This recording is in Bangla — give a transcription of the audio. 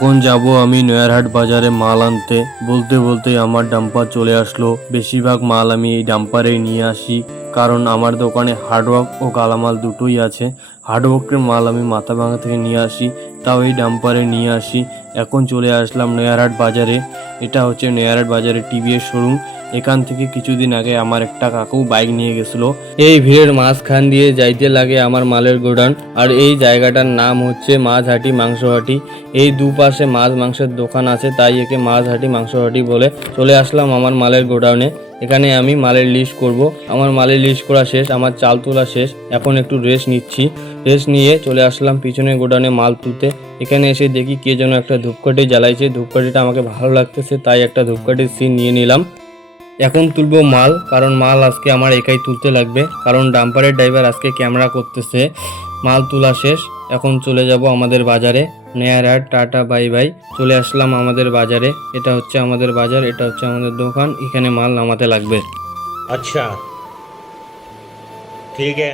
এখন যাব আমি নয়ারহাট বাজারে মাল আনতে। বলতে বলতে আমার ডাম্পার চলে আসলো। বেশিরভাগ মাল আমি এই ডাম্পারে নিয়ে আসি, কারণ আমার দোকানে হার্ডওয়ার্ক ও কালামাল দুটোই আছে। হার্ডওয়ার্কের মাল আমি মাথাভাঙা থেকে নিয়ে আসি, তাও এই ডাম্পারে নিয়ে আসি। এখন চলে আসলাম নয়ারহাট বাজারে। এটা হচ্ছে নয়ারহাট বাজারে টিভিএস শোরুম। এখান থেকে কিছুদিন আগে আমার একটা কাকু বাইক নিয়ে গেছিলো। এই ভিড়ের মাঝখান দিয়ে যাইতে লাগে আমার মালের গোডাউন। আর এই জায়গাটার নাম হচ্ছে মাঝহাটি মাংসহাটি। এই দুপাশে মাছ মাংসের দোকান আছে, তাই একে মাঝহাটি মাংসহাটি বলে। চলে আসলাম আমার মালের গোডাউনে। এখানে আমি মালের লিস্ট করব। আমার মালের লিস্ট করা শেষ, আমার চাল তোলা শেষ। এখন একটু রেস্ট নিচ্ছি। রেস্ট নিয়ে চলে আসলাম পিছনে গোডাউনে মাল তুলতে। এখানে এসে দেখি কে যেন একটা ধূপকাঠি জ্বালাইছে। ধূপকাঠিটা আমাকে ভালো লাগতেছে, তাই একটা ধূপকাঠির সিন নিয়ে নিলাম। এখন তুলবো মাল, কারণ মাল আজকে আমার একাই তুলতে লাগবে, কারণ ডাম্পারের ড্রাইভার আজকে ক্যামেরা করতেছে। মাল তোলা শেষ, এখন চলে যাব আমাদের বাজারে। Nayarhat, tata bye bye. চলে আসলাম আমাদের বাজারে। এটা হচ্ছে আমাদের বাজার, এটা হচ্ছে আমাদের দোকান। এখানে মাল নামাতে লাগবে। अच्छा ठीक है।